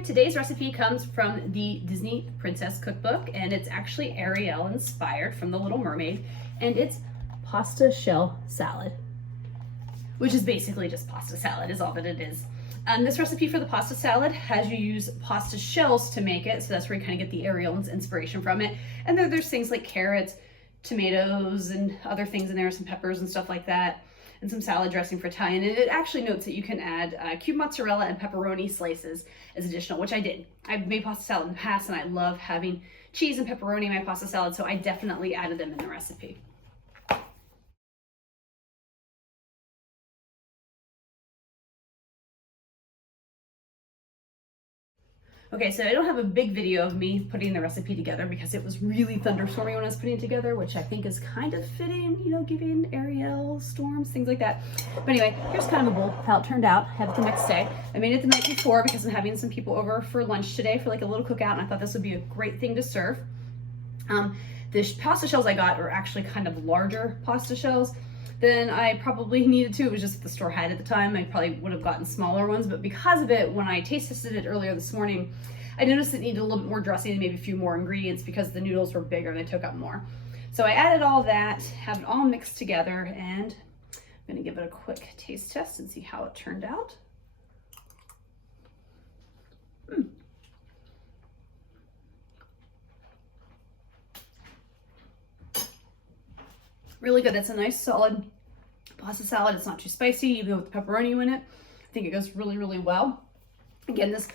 there. Today's recipe comes from the Disney Princess Cookbook, and it's actually Ariel inspired from The Little Mermaid, and it's pasta shell salad, which is basically just pasta salad is all that it is. This recipe for the pasta salad has you use pasta shells to make it, so that's where you kind of get the Ariel's inspiration from it. And then there's things like carrots, tomatoes, and other things in there, some peppers and stuff like that, and some salad dressing for Italian. And it actually notes that you can add cube mozzarella and pepperoni slices as additional, which I did. I've made pasta salad in the past, and I love having cheese and pepperoni in my pasta salad, so I definitely added them in the recipe. Okay, so I don't have a big video of me putting the recipe together because it was really thunderstormy when I was putting it together, which I think is kind of fitting, you know, giving Ariel storms, things like that. But anyway, here's kind of a bowl, how it turned out. I have it the next day. I made it the night before because I'm having some people over for lunch today for like a little cookout, and I thought this would be a great thing to serve. The pasta shells I got are actually kind of larger pasta shells than I probably needed to. It was just the store had at the time. I probably would have gotten smaller ones, but because of it, when I taste tested it earlier this morning, I noticed it needed a little bit more dressing and maybe a few more ingredients because the noodles were bigger and they took up more. So I added all that, have it all mixed together, and I'm gonna give it a quick taste test and see how it turned out. Really good. It's a nice solid pasta salad. It's not too spicy, even with the pepperoni in it. I think it goes really, really well. Again, this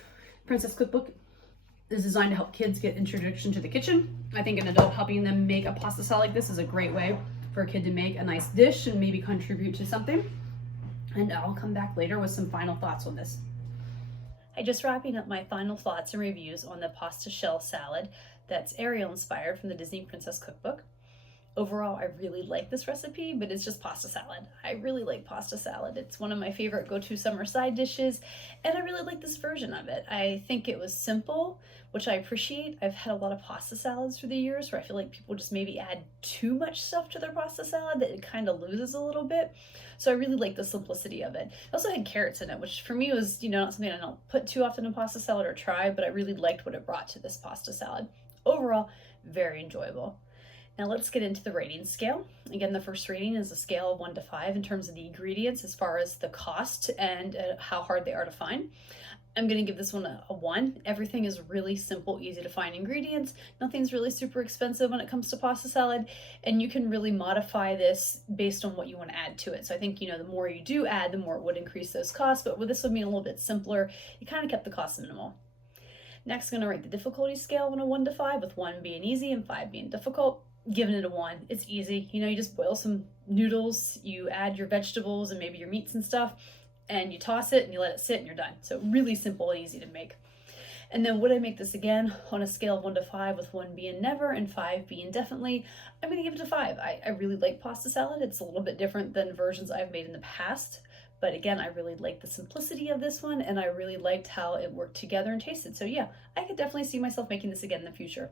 Princess Cookbook is designed to help kids get introduction to the kitchen. I think an adult helping them make a pasta salad like this is a great way for a kid to make a nice dish and maybe contribute to something. And I'll come back later with some final thoughts on this. I'm just wrapping up my final thoughts and reviews on the pasta shell salad that's Ariel inspired from the Disney Princess Cookbook. Overall, I really like this recipe, but it's just pasta salad. I really like pasta salad. It's one of my favorite go-to summer side dishes, and I really like this version of it. I think it was simple, which I appreciate. I've had a lot of pasta salads through the years where I feel like people just maybe add too much stuff to their pasta salad that it kind of loses a little bit. So I really like the simplicity of it. It also had carrots in it, which for me was, you know, not something I don't put too often in pasta salad or try, but I really liked what it brought to this pasta salad. Overall, very enjoyable. Now let's get into the rating scale. Again, the first rating is a scale of 1 to 5 in terms of the ingredients as far as the cost and how hard they are to find. I'm gonna give this one a 1. Everything is really simple, easy to find ingredients. Nothing's really super expensive when it comes to pasta salad, and you can really modify this based on what you want to add to it. So I think, you know, the more you do add, the more it would increase those costs, but with this one being a little bit simpler, it kind of kept the cost minimal. Next, I'm gonna rate the difficulty scale on a 1 to 5, with 1 being easy and 5 being difficult. Giving it a 1. It's easy. You know, you just boil some noodles, you add your vegetables and maybe your meats and stuff, and you toss it and you let it sit and you're done. So really simple and easy to make. And then would I make this again on a scale of 1 to 5, with 1 being never and 5 being definitely? I'm going to give it a 5. I really like pasta salad. It's a little bit different than versions I've made in the past. But again, I really like the simplicity of this one, and I really liked how it worked together and tasted. So yeah, I could definitely see myself making this again in the future.